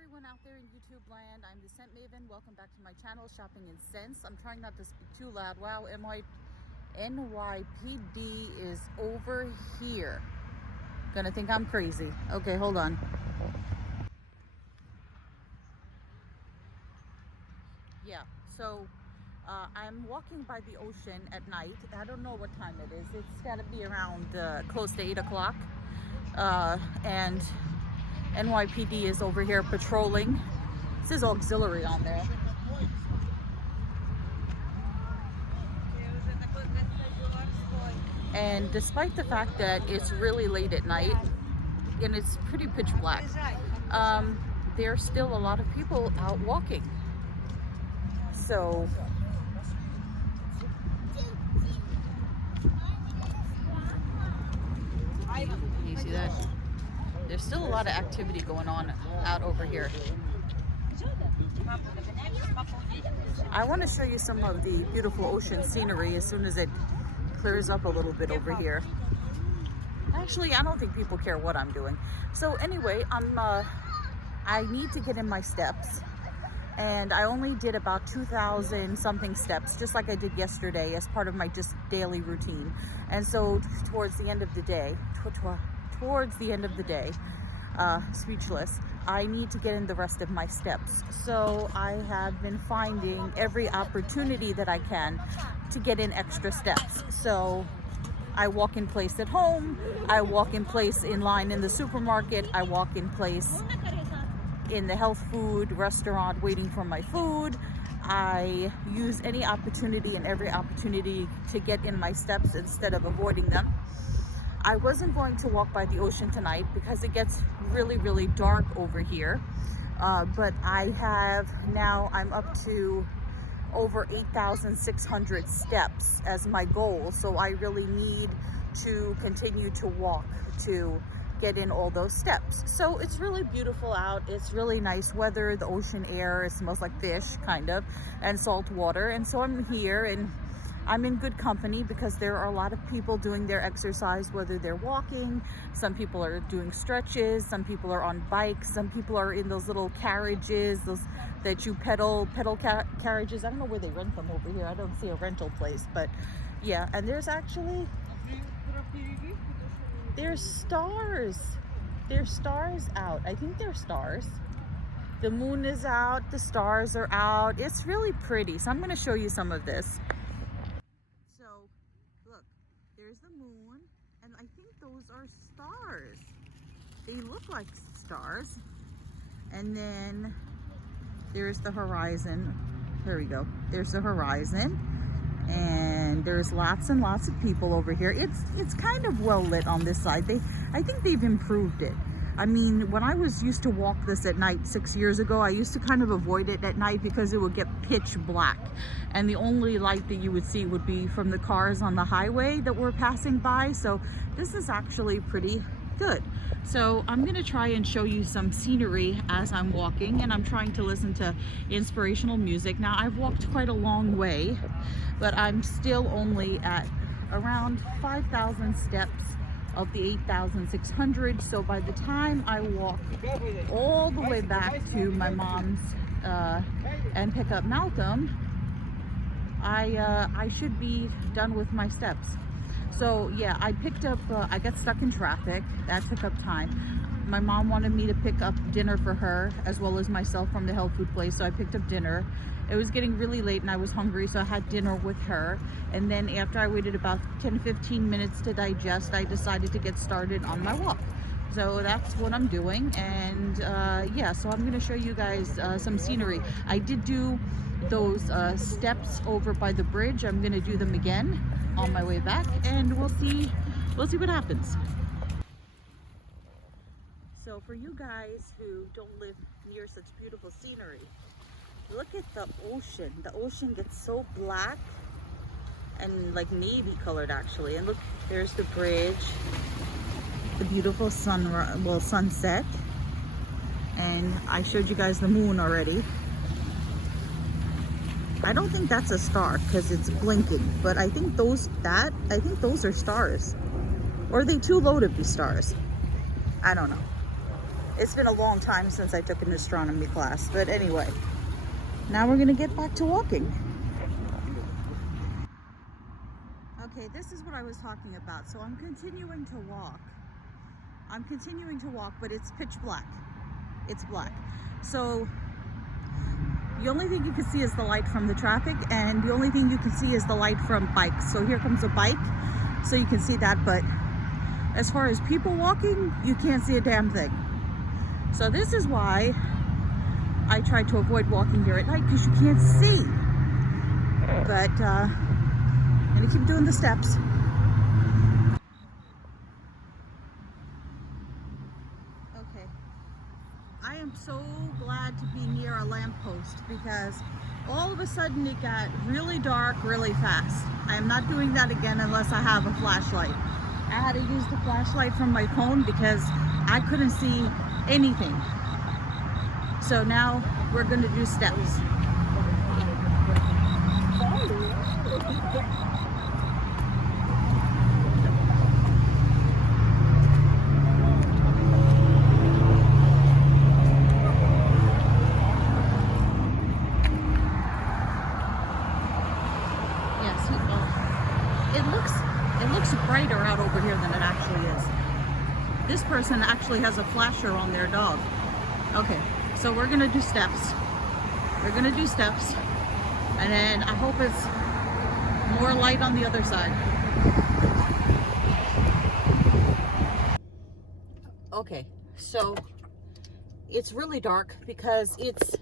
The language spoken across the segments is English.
everyone out there in YouTube land. I'm the Scent Maven. Welcome back to my channel, Shopping in Scents. I'm trying not to speak too loud. Wow, NYPD is over here. Gonna think I'm crazy. Okay, hold on. Yeah, so I'm walking by the ocean at night. I don't know what time it is. It's gotta be around close to 8 o'clock. And NYPD is over here patrolling. This is auxiliary on there. And despite the fact that it's really late at night and it's pretty pitch black, there's still a lot of people out walking. So you see that? There's still a lot of activity going on out over here. I want to show you some of the beautiful ocean scenery as soon as it clears up a little bit over here. Actually, I don't think people care what I'm doing. So anyway, I need to get in my steps. And I only did about 2,000 something steps, just like I did yesterday as part of my just daily routine. And so towards the end of the day, speechless, I need to get in the rest of my steps. So I have been finding every opportunity that I can to get in extra steps. So I walk in place at home, I walk in place in line in the supermarket, I walk in place in the health food restaurant waiting for my food. I use any opportunity and every opportunity to get in my steps instead of avoiding them. I wasn't going to walk by the ocean tonight because it gets really dark over here. But I'm up to over 8,600 steps as my goal. So I really need to continue to walk to get in all those steps. So it's really beautiful out. It's really nice weather. The ocean air, it smells like fish kind of, and salt water. And so I'm here and I'm in good company because there are a lot of people doing their exercise, whether they're walking, some people are doing stretches, some people are on bikes, some people are in those little carriages, those that you pedal carriages. I don't know where they rent them over here. I don't see a rental place, but yeah. And there's stars. There's stars out. I think they're stars. The moon is out. The stars are out. It's really pretty. So I'm going to show you some of this. So look, there's the moon. And I think those are stars. They look like stars. And then there's the horizon. There we go. There's the horizon. And there's lots and lots of people over here. It's kind of well lit on this side. I think they've improved it. I mean, when I was used to walk this at night 6 years ago, I used to kind of avoid it at night because it would get pitch black. And the only light that you would see would be from the cars on the highway that were passing by. So this is actually pretty good. So I'm going to try and show you some scenery as I'm walking, and I'm trying to listen to inspirational music. Now I've walked quite a long way, but I'm still only at around 5,000 steps of the 8,600. So by the time I walk all the way back to my mom's and pick up Malcolm, I should be done with my steps. So yeah, I got stuck in traffic. That took up time. My mom wanted me to pick up dinner for her as well as myself from the health food place. So I picked up dinner. It was getting really late and I was hungry, so I had dinner with her. And then after I waited about 10-15 minutes to digest, I decided to get started on my walk. So that's what I'm doing. And yeah, so I'm gonna show you guys some scenery. I did do those steps over by the bridge. I'm gonna do them again on my way back, and we'll see what happens. So for you guys who don't live near such beautiful scenery, look at the ocean. The ocean gets so black and like navy colored actually. And look, there's the bridge, the beautiful sunset. And I showed you guys the moon already. I don't think that's a star because it's blinking, but I think those are stars. Or are they too low to be stars? I don't know. It's been a long time since I took an astronomy class, but anyway, now we're gonna get back to walking. Okay, this is what I was talking about. So I'm continuing to walk. But it's pitch black. It's black. So the only thing you can see is the light from the traffic, and the only thing you can see is the light from bikes. So here comes a bike, so you can see that, but as far as people walking, you can't see a damn thing. So this is why I try to avoid walking here at night, because you can't see. But I'm gonna keep doing the steps. Okay, I am so glad to be near a lamppost, because all of a sudden it got really dark really fast. I am not doing that again unless I have a flashlight. I had to use the flashlight from my phone because I couldn't see anything. So now we're gonna do steps. It looks brighter out over here than it actually is. This person actually has a flasher on their dog. Okay, so we're gonna do steps. And then I hope it's more light on the other side. Okay, so it's really dark because it's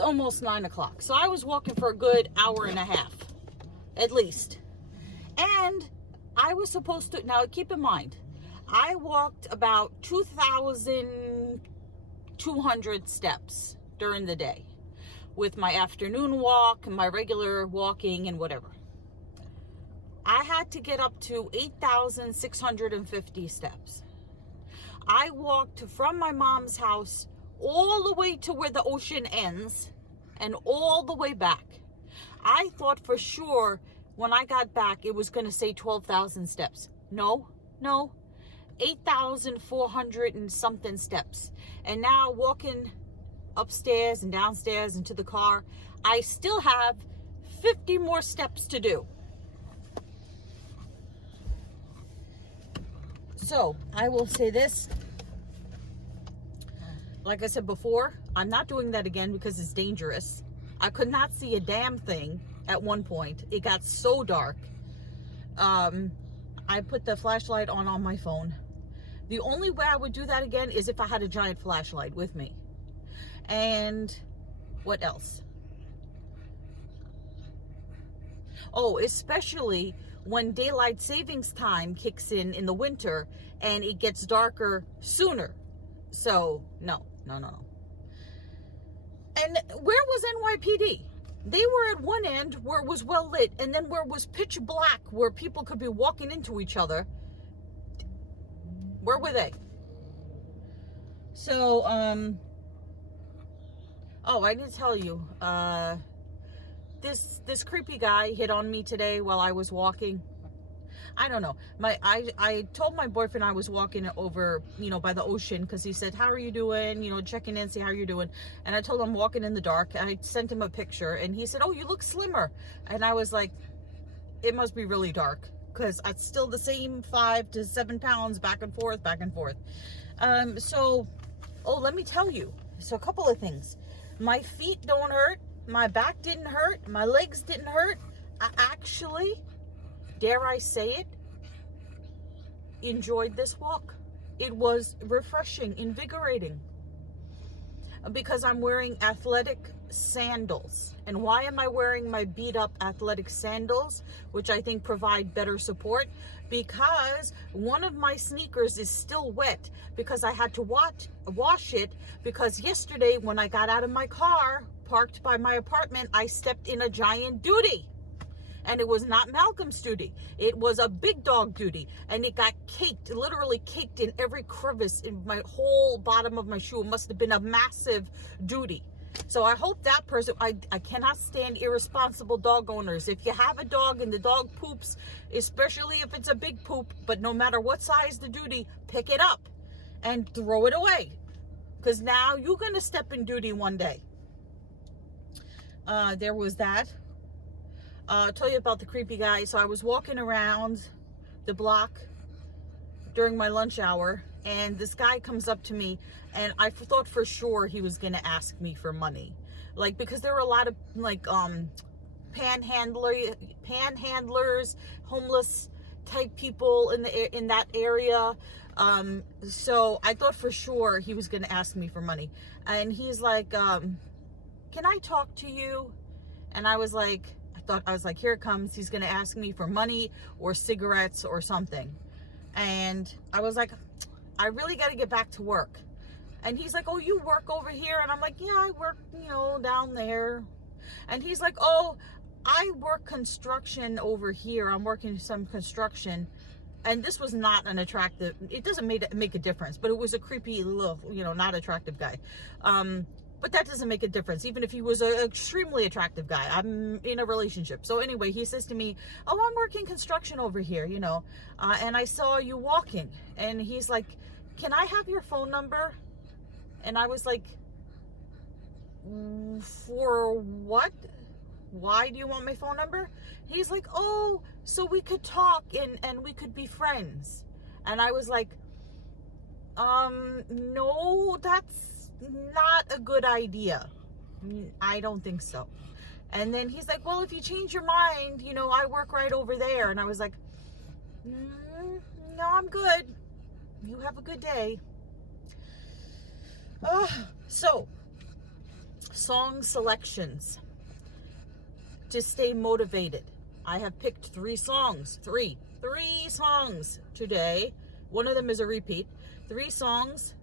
almost 9 o'clock. So I was walking for a good hour and a half, at least. And I was supposed to, now keep in mind, I walked about 2,200 steps during the day with my afternoon walk and my regular walking and whatever. I had to get up to 8,650 steps. I walked from my mom's house all the way to where the ocean ends and all the way back. I thought for sure when I got back it was going to say 12,000 steps. No, 8,400 and something steps. And now walking upstairs and downstairs into the car, I still have 50 more steps to do. So I will say this, like I said before, I'm not doing that again because it's dangerous. I could not see a damn thing at one point. It got so dark. I put the flashlight on my phone. The only way I would do that again is if I had a giant flashlight with me. And what else? Oh, especially when daylight savings time kicks in the winter and it gets darker sooner. So no. And where was NYPD? They were at one end where it was well lit, and then where it was pitch black, where people could be walking into each other. Where were they? So, oh, I didn't tell you. This creepy guy hit on me today while I was walking. I don't know. I told my boyfriend I was walking over, by the ocean, because he said, how are you doing? Checking in, see how you're doing. And I told him I'm walking in the dark, and I sent him a picture, and he said, oh, you look slimmer. And I was like, it must be really dark, because it's still the same 5 to 7 pounds back and forth. Let me tell you. So a couple of things. My feet don't hurt. My back didn't hurt. My legs didn't hurt. I actually, dare I say it, enjoyed this walk. It was refreshing, invigorating, because I'm wearing athletic sandals. And why am I wearing my beat up athletic sandals, which I think provide better support? Because one of my sneakers is still wet because I had to wash it, because yesterday when I got out of my car parked by my apartment, I stepped in a giant duty. And it was not Malcolm's duty. It was a big dog duty. And it got caked, literally caked in every crevice in my whole bottom of my shoe. It must have been a massive duty. So I hope that person, I cannot stand irresponsible dog owners. If you have a dog and the dog poops, especially if it's a big poop, but no matter what size the duty, pick it up and throw it away. Because now you're going to step in duty one day. There was that. I'll tell you about the creepy guy. So I was walking around the block during my lunch hour, and this guy comes up to me, and I thought for sure he was going to ask me for money. Like, because there were a lot of, like, panhandlers, homeless type people in that area. So I thought for sure he was going to ask me for money. And he's like, can I talk to you? And I was like, here it comes. He's going to ask me for money or cigarettes or something. And I was like, I really got to get back to work. And he's like, oh, you work over here? And I'm like, yeah, I work, down there. And he's like, oh, I work construction over here. I'm working some construction. And this was not an attractive, it doesn't make a difference, but it was a creepy little, not attractive guy. But that doesn't make a difference, even if he was an extremely attractive guy. I'm in a relationship. So anyway, he says to me, oh, I'm working construction over here, and I saw you walking. And he's like, can I have your phone number? And I was like, for what? Why do you want my phone number? He's like, oh, so we could talk and we could be friends. And I was like, no, that's not a good idea. I don't think so. And then he's like, well, if you change your mind, I work right over there. And I was like, no, I'm good. You have a good day. So, song selections to stay motivated. I have picked three songs today. One of them is a repeat. 3 songs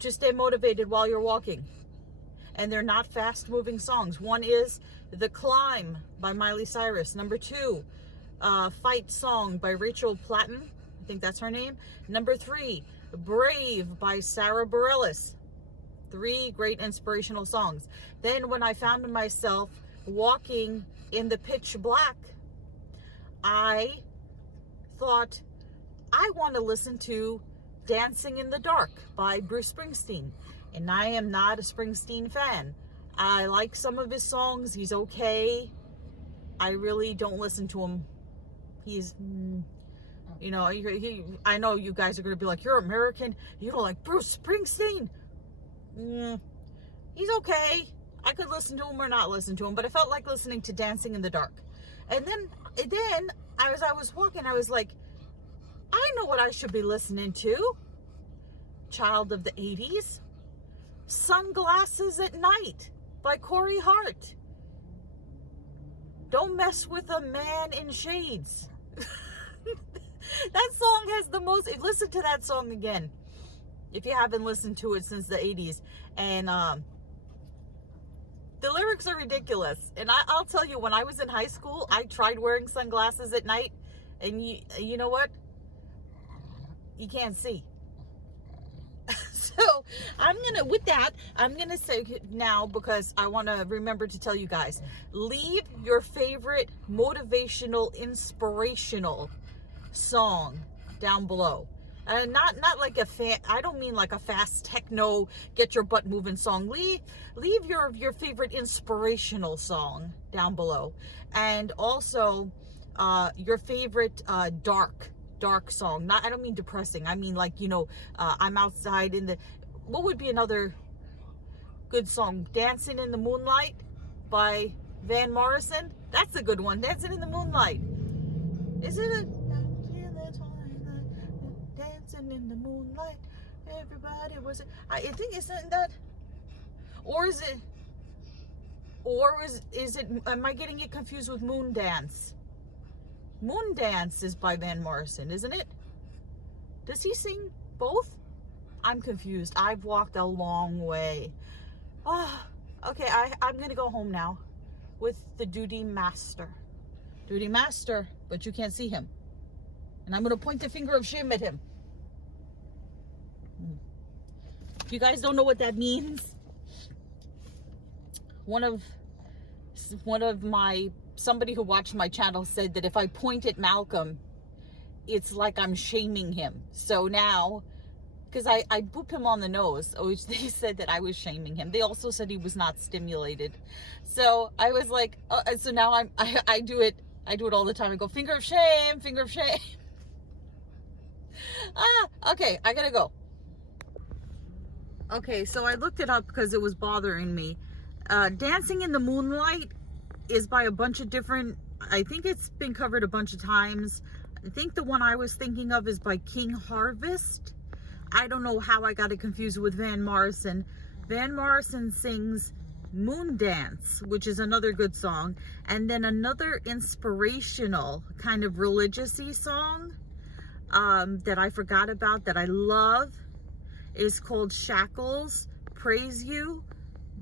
to stay motivated while you're walking. And they're not fast moving songs. One is The Climb by Miley Cyrus. Number 2, Fight Song by Rachel Platten. I think that's her name. Number 3, Brave by Sarah Bareilles. 3 great inspirational songs. Then when I found myself walking in the pitch black, I thought, I want to listen to Dancing in the Dark by Bruce Springsteen. And I am not a Springsteen fan. I like some of his songs. He's okay. I really don't listen to him. He's, I know you guys are going to be like, you're American. You don't like Bruce Springsteen. He's okay. I could listen to him or not listen to him, but I felt like listening to Dancing in the Dark. And then as I was walking, I was like, I know what I should be listening to. Child of the 80s. Sunglasses at Night by Corey Hart. Don't mess with a man in shades. That song has the most, listen to that song again if you haven't listened to it since the 80s. And the lyrics are ridiculous. And I'll tell you, when I was in high school, I tried wearing sunglasses at night, and you know what? You can't see. So I'm gonna say now, because I want to remember to tell you guys, leave your favorite motivational, inspirational song down below. Not like I don't mean like a fast techno get your butt moving song. Leave your favorite inspirational song down below, and also your favorite dark song. I don't mean depressing. I mean, like, I'm outside in the, what would be another good song? Dancing in the Moonlight by Van Morrison. That's a good one. Dancing in the Moonlight. Is it a dancing in the moonlight? Everybody was. I think, isn't that? Or is it? Am I getting it confused with Moon Dance? Moon Dance is by Van Morrison, isn't it? Does he sing both? I'm confused. I've walked a long way. Okay, I'm gonna go home now with the Duty Master. Duty Master, but you can't see him. And I'm gonna point the finger of shame at him. If you guys don't know what that means, somebody who watched my channel said that if I point at Malcolm, it's like I'm shaming him. So now, because I boop him on the nose, which they said that I was shaming him. They also said he was not stimulated. So I was like, so now I do it. I do it all the time. I go, finger of shame, finger of shame. Okay, I gotta go. Okay, so I looked it up because it was bothering me. Dancing in the Moonlight is by a bunch of different, I think it's been covered a bunch of times. I think the one I was thinking of is by King Harvest. I don't know how I got it confused with Van Morrison. Van Morrison sings Moon Dance, which is another good song. And then another inspirational kind of religious-y song that I forgot about that I love is called Shackles Praise You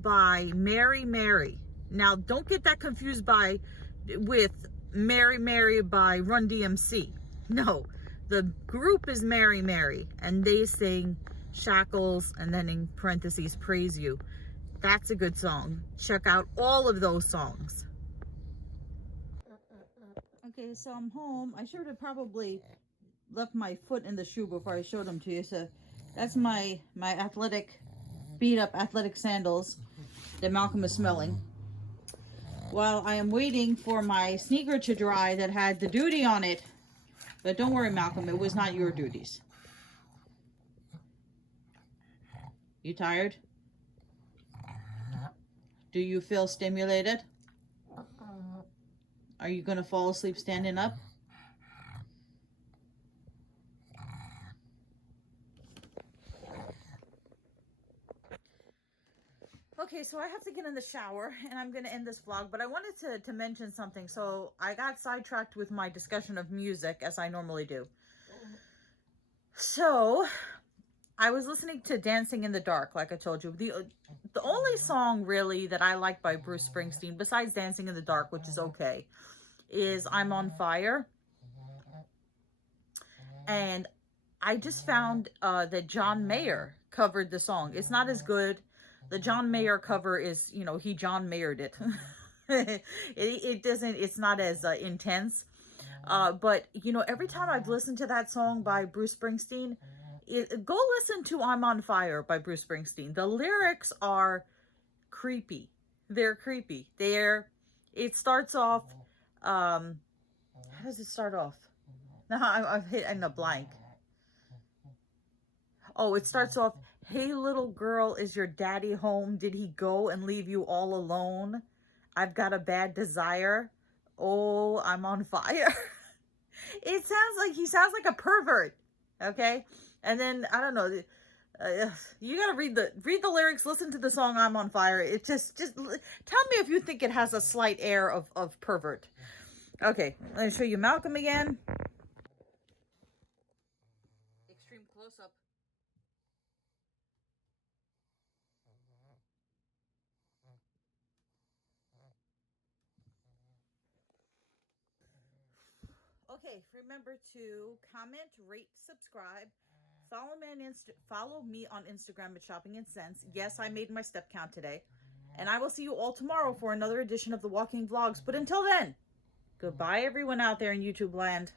by Mary Mary. Now, don't get that confused with Mary Mary by Run DMC. No, the group is Mary Mary, and they sing Shackles and then in parentheses Praise You. That's a good song. Check out all of those songs. Okay, so I'm home. I should have probably left my foot in the shoe before I showed them to you. So that's my athletic, beat up athletic sandals that Malcolm is smelling. While I am waiting for my sneaker to dry that had the duty on it. But don't worry, Malcolm, it was not your duties. You tired? Do you feel stimulated? Are you going to fall asleep standing up? Okay, so I have to get in the shower and I'm going to end this vlog, but I wanted to mention something. So I got sidetracked with my discussion of music, as I normally do. So I was listening to Dancing in the Dark, like I told you. The only song really that I like by Bruce Springsteen, besides Dancing in the Dark, which is okay, is I'm on Fire. And I just found that John Mayer covered the song. It's not as good. The John Mayer cover is, you know, he John Mayered it. It's not as intense. But, you know, every time I've listened to that song by Bruce Springsteen, go listen to I'm on Fire by Bruce Springsteen. The lyrics are creepy. They're creepy. It starts off, how does it start off? No, I've hit in a blank. Oh, it starts off, hey little girl, is your daddy home? Did he go and leave you all alone? I've got a bad desire. Oh, I'm on fire. It sounds like he sounds like a pervert. Okay. And then, I don't know. You got to read the lyrics, listen to the song I'm on Fire. It just tell me if you think it has a slight air of pervert. Okay. Let me show you Malcolm again. Extreme close up. Okay, remember to comment, rate, subscribe, follow me on Instagram at Shopping and Sense. Yes, I made my step count today. And I will see you all tomorrow for another edition of the Walking Vlogs. But until then, goodbye everyone out there in YouTube land.